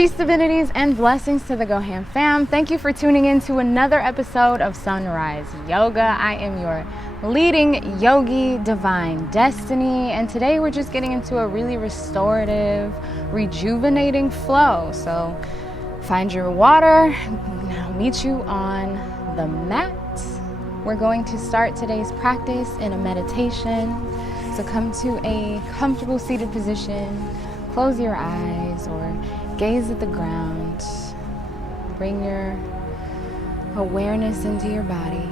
Peace, divinities, and blessings to the Goham fam. Thank you for tuning in to another episode of Sunrise Yoga. I am your leading yogi, Divine Destini, and today we're just getting into a really restorative, rejuvenating flow. So find your water, I'll meet you on the mat. We're going to start today's practice in a meditation. So come to a comfortable seated position, close your eyes or gaze at the ground. Bring your awareness into your body.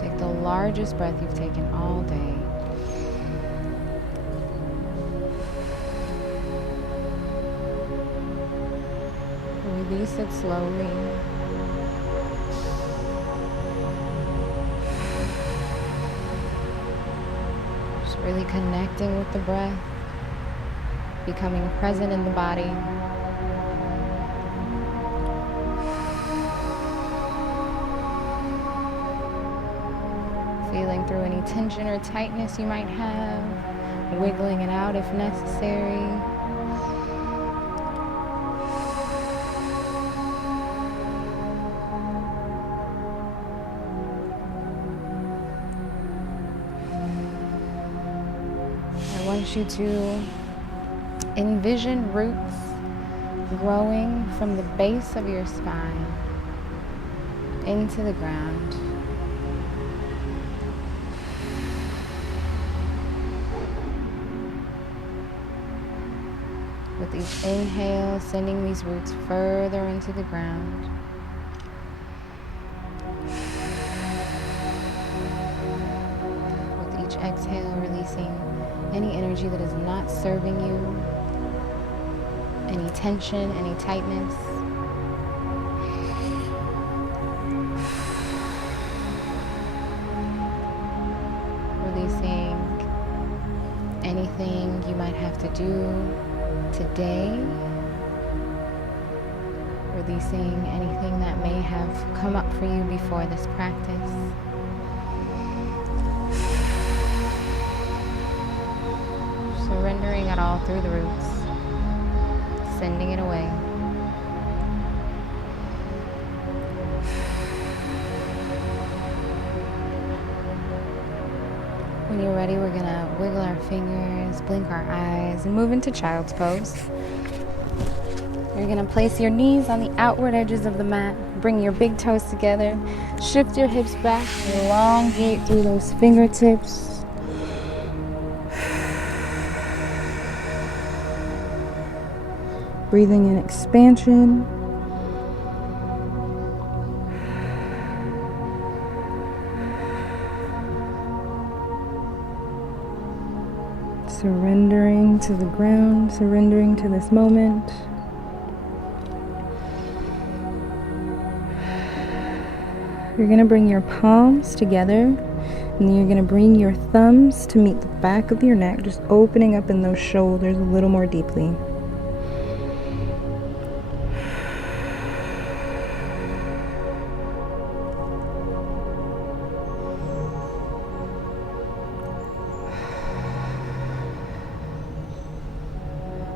Take the largest breath you've taken all day. Release it slowly. Just really connecting with the breath. Becoming present in the body. Feeling through any tension or tightness you might have, wiggling it out if necessary. I want you to envision roots growing from the base of your spine into the ground. With each inhale, sending these roots further into the ground. With each exhale, releasing any energy that is not serving you. Any tension, any tightness. Releasing anything you might have to do today. Releasing anything that may have come up for you before this practice. Surrendering it all through the roots. Sending it away. When you're ready, we're gonna wiggle our fingers, blink our eyes, and move into child's pose. You're gonna place your knees on the outward edges of the mat, bring your big toes together, shift your hips back, elongate through those fingertips. Breathing in expansion. Surrendering to the ground, surrendering to this moment. You're going to bring your palms together, and then you're going to bring your thumbs to meet the back of your neck, just opening up in those shoulders a little more deeply.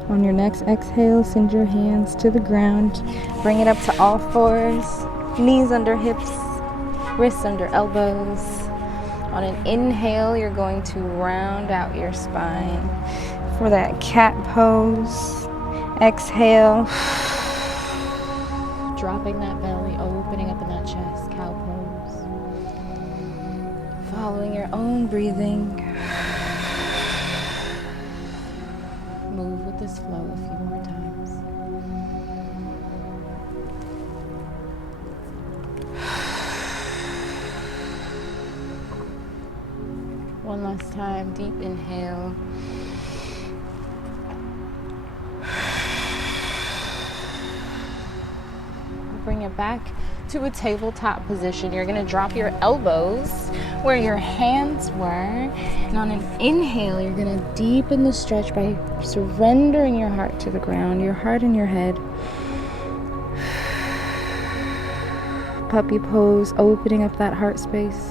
On your next exhale, send your hands to the ground. Bring it up to all fours. Knees under hips, wrists under elbows. On an inhale, you're going to round out your spine for that cat pose. Exhale. Dropping that belly, opening up in that chest, cow pose. Following your own breathing. Move with this flow a few more times. One last time, deep inhale. Bring it back to a tabletop position. You're going to drop your elbows where your hands were. And on an inhale, you're going to deepen the stretch by surrendering your heart to the ground, your heart and your head. Puppy pose, opening up that heart space.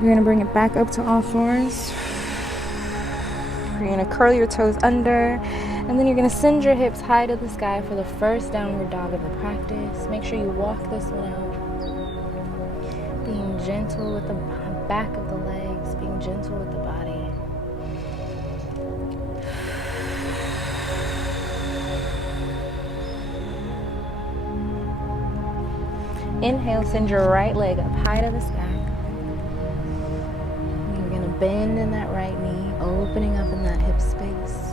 You're gonna bring it back up to all fours. You're gonna curl your toes under, and then you're gonna send your hips high to the sky for the first downward dog of the practice. Make sure you walk this one out. Being gentle with the back of the legs, being gentle with the body. Inhale, send your right leg up high to the sky. You're going to bend in that right knee, opening up in that hip space.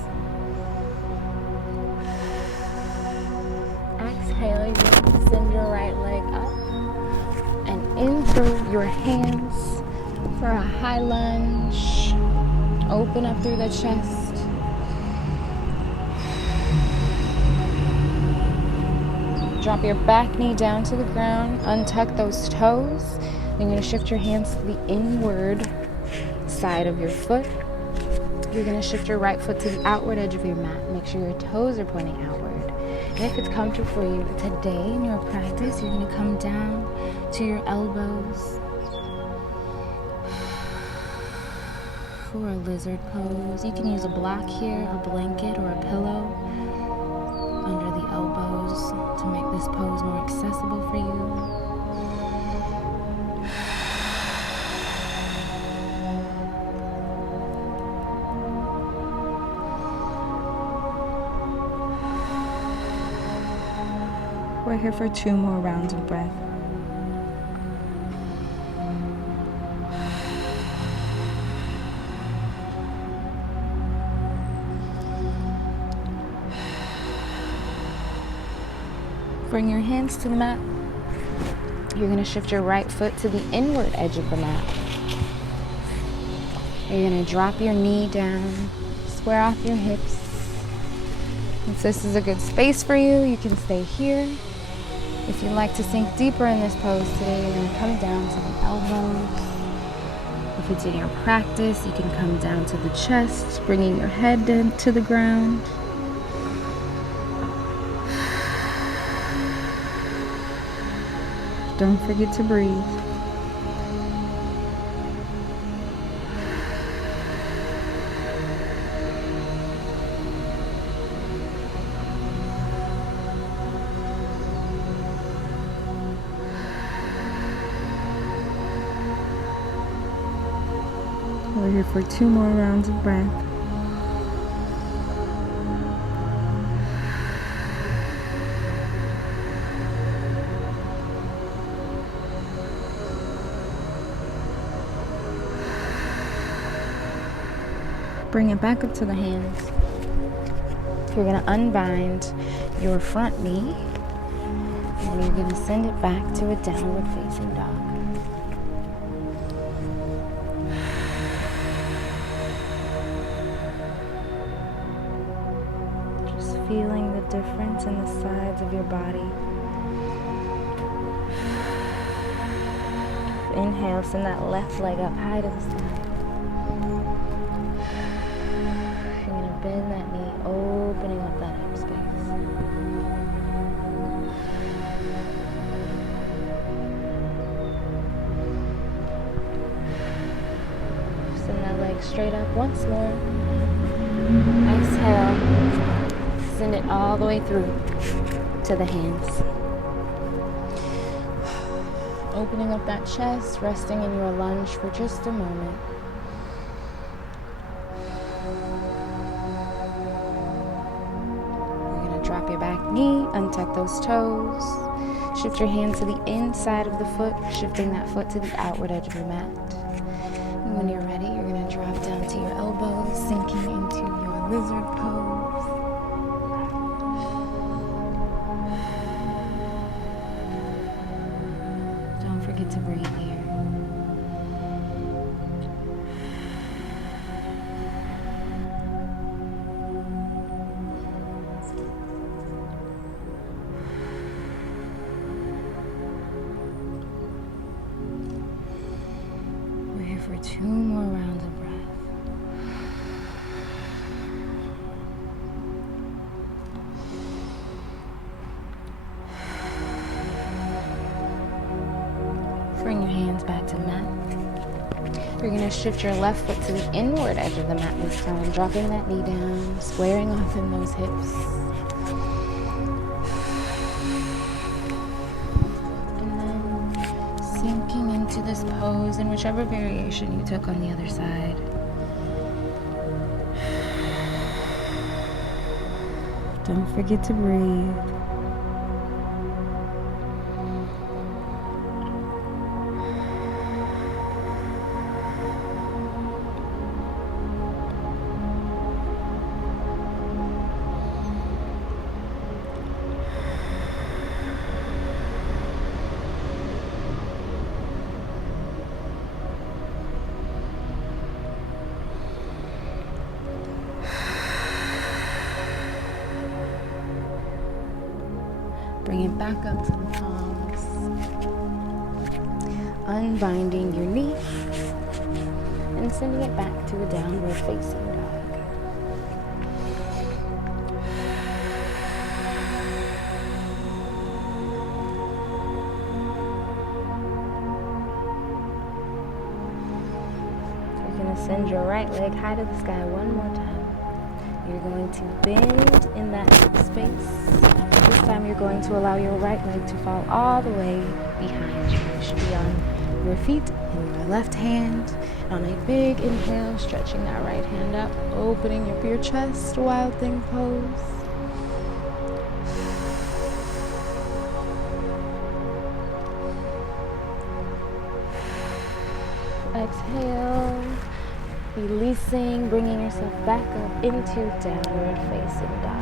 Exhale, you're going to send your right leg up and in through your hands for a high lunge. Open up through the chest. Drop your back knee down to the ground, untuck those toes. You're going to shift your hands to the inward side of your foot. You're going to shift your right foot to the outward edge of your mat. Make sure your toes are pointing outward. And if it's comfortable for you, today in your practice, you're going to come down to your elbows for a lizard pose. You can use a block here, a blanket, or a pillow under the elbows to make this pose more accessible for you. We're here for 2 more rounds of breath. Bring your hands to the mat. You're going to shift your right foot to the inward edge of the mat. You're going to drop your knee down, square off your hips. If this is a good space for you, you can stay here. If you'd like to sink deeper in this pose today, you're going to come down to the elbows. If it's in your practice, you can come down to the chest, bringing your head down to the ground. Don't forget to breathe. We're here for 2 more rounds of breath. Bring it back up to the hands. You're going to unbind your front knee, and you're going to send it back to a downward facing dog. Just feeling the difference in the sides of your body. Inhale, send that left leg up high to the side. Bend that knee, opening up that hip space. Send that leg straight up once more. Exhale. Send it all the way through to the hands. Opening up that chest, resting in your lunge for just a moment. Drop your back knee, untuck those toes. Shift your hand to the inside of the foot, shifting that foot to the outward edge of your mat. And when you're ready, you're going to drop down to your elbows, sinking into your lizard pose. Don't forget to breathe here. For 2 more rounds of breath. Bring your hands back to the mat. You're going to shift your left foot to the inward edge of the mat this time, dropping that knee down, squaring off in those hips. And then sinking into this pose in whichever variation you took on the other side. Don't forget to breathe. Bring it back up to the palms. Unbinding your knee and sending it back to a downward facing dog. You're going to send your right leg high to the sky one more time. You're going to bend in that space. This time you're going to allow your right leg to fall all the way behind you. You should be on your feet in your left hand. On a big inhale, stretching that right hand up, opening up your chest, wild thing pose. Exhale, releasing, bringing yourself back up into downward facing dog.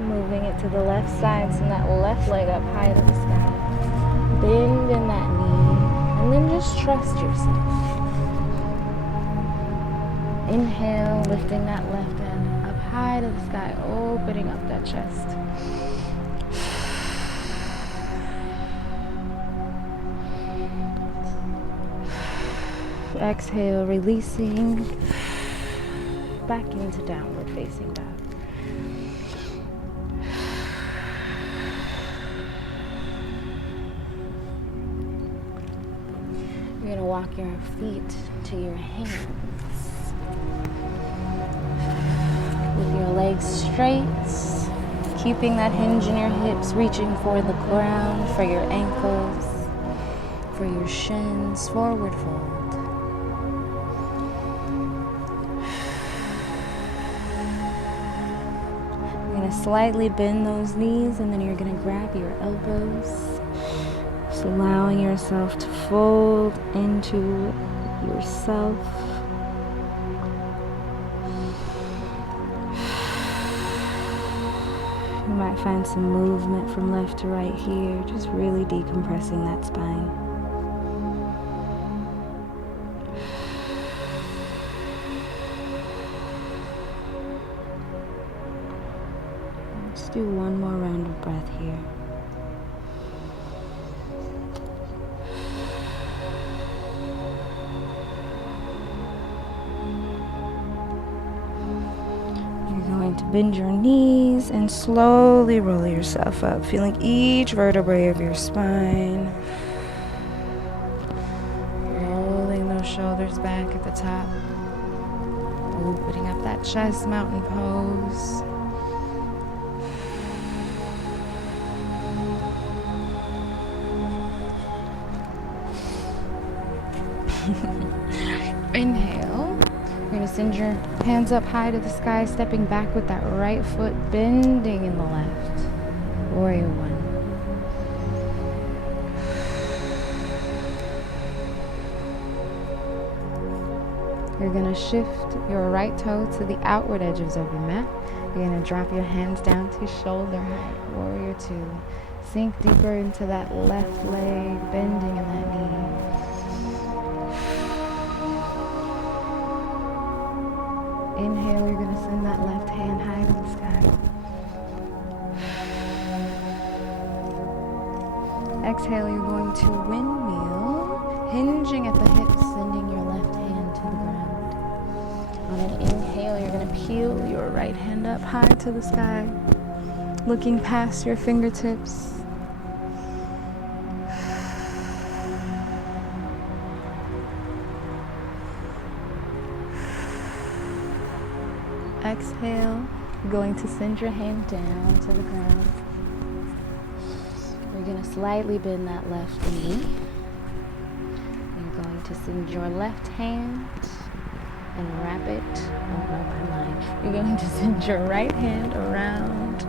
Moving it to the left side, send that left leg up high to the sky. Bend in that knee, and then just trust yourself. Inhale, lifting that left hand up high to the sky, opening up that chest. Exhale, releasing, back into downward facing dog. You're going to walk your feet to your hands. With your legs straight, keeping that hinge in your hips, reaching for the ground, for your ankles, for your shins, forward fold. You're going to slightly bend those knees, and then you're going to grab your elbows. Just allowing yourself to fold into yourself. You might find some movement from left to right here, just really decompressing that spine. Let's do one more round of breath here. To bend your knees and slowly roll yourself up, feeling each vertebrae of your spine. Rolling those shoulders back at the top. Opening up that chest, mountain pose. Inhale. You're going to send your hands up high to the sky, stepping back with that right foot, bending in the left. Warrior one. You're going to shift your right toe to the outward edges of your mat. You're going to drop your hands down to shoulder height. Warrior two. Sink deeper into that left leg, bending in that knee. Inhale, you're going to send that left hand high to the sky. Exhale, you're going to windmill, hinging at the hips, sending your left hand to the ground. On an inhale, you're going to peel your right hand up high to the sky. looking past your fingertips. Exhale, you're going to send your hand down to the ground. You're going to slightly bend that left knee. You're going to send your left hand and wrap it. Oh, no, I'm lying. You're going to send your right hand around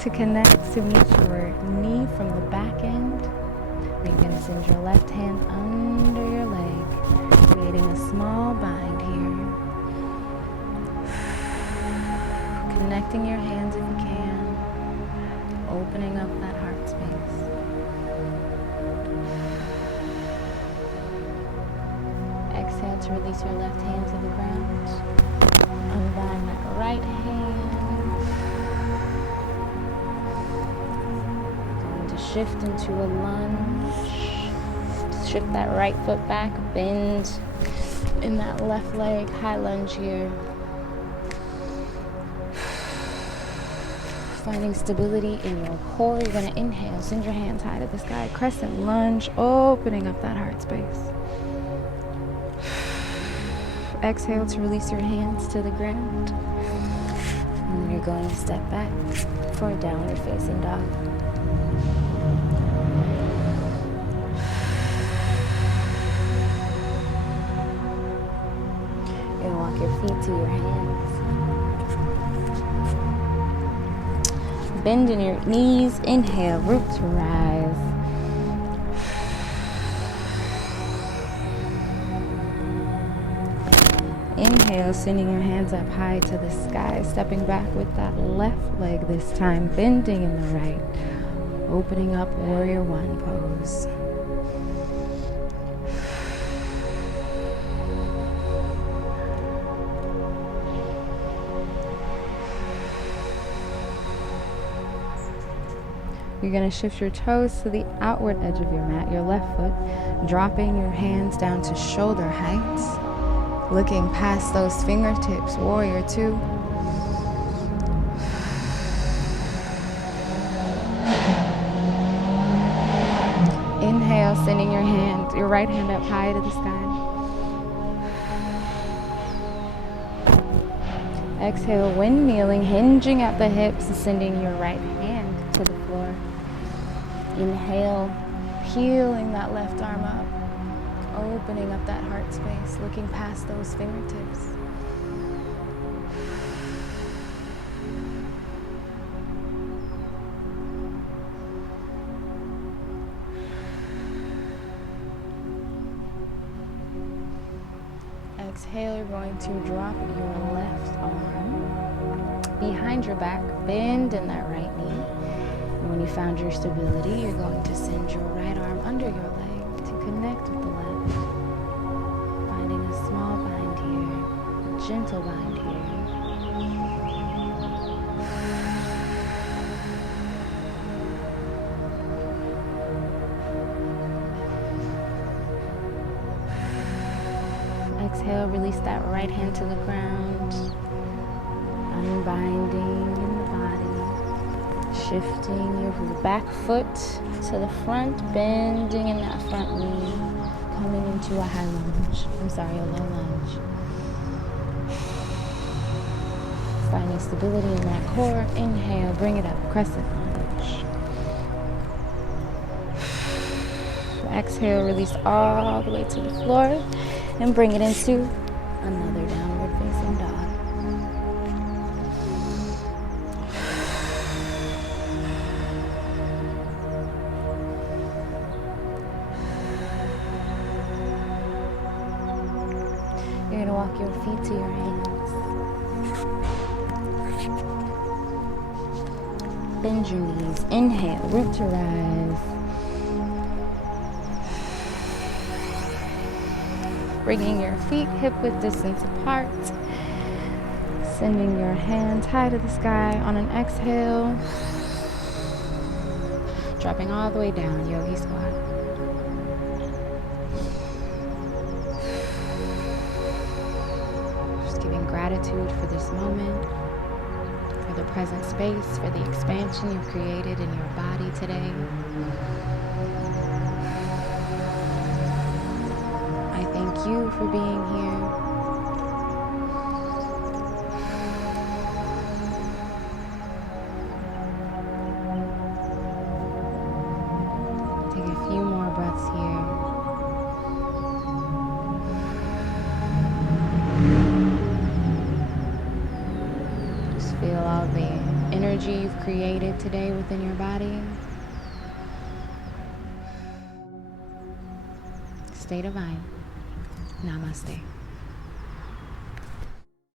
to connect to meet your knee from the back end. You're going to send your left hand under your leg, creating a small bind here. Connecting your hands if you can, opening up that heart space. Exhale to release your left hand to the ground. Unbind that right hand. Going to shift into a lunge. Shift that right foot back, bend in that left leg, high lunge here. Finding stability in your core. You're going to inhale, send your hands high to the sky, crescent lunge, opening up that heart space. Exhale to release your hands to the ground. And you're going to step back for a downward facing dog. You're going to walk your feet to your hands. Bend in your knees. Inhale, root to rise. Inhale, sending your hands up high to the sky, stepping back with that left leg this time, bending in the right, opening up warrior one pose. You're going to shift your toes to the outward edge of your mat, your left foot, dropping your hands down to shoulder height, looking past those fingertips, warrior two. Inhale, sending your right hand up high to the sky. Exhale, windmilling, hinging at the hips, and sending your right hand to the floor. Inhale, peeling that left arm up, opening up that heart space, looking past those fingertips. Exhale, you're going to drop your left arm behind your back, bend in that right knee. And when you found your stability, you're going to send your right arm under your leg to connect with the left. Finding a small bind here, a gentle bind here. Exhale, release that right hand to the ground, unbinding in the body, shifting your back foot to the front, bending in that front knee, coming into a high lunge. A low lunge. Finding stability in that core. Inhale, bring it up, crescent lunge. Exhale, release all the way to the floor. And bring it into another downward facing dog. You're going to walk your feet to your hands. Bend your knees. Inhale, root to rise. Bringing your feet hip-width distance apart. Sending your hands high to the sky on an exhale. Dropping all the way down, yogi squat. Just giving gratitude for this moment, for the present space, for the expansion you've created in your body today. I thank you for being here. Take a few more breaths here. Just feel all the energy you've created today within your body. Stay divine. Namaste.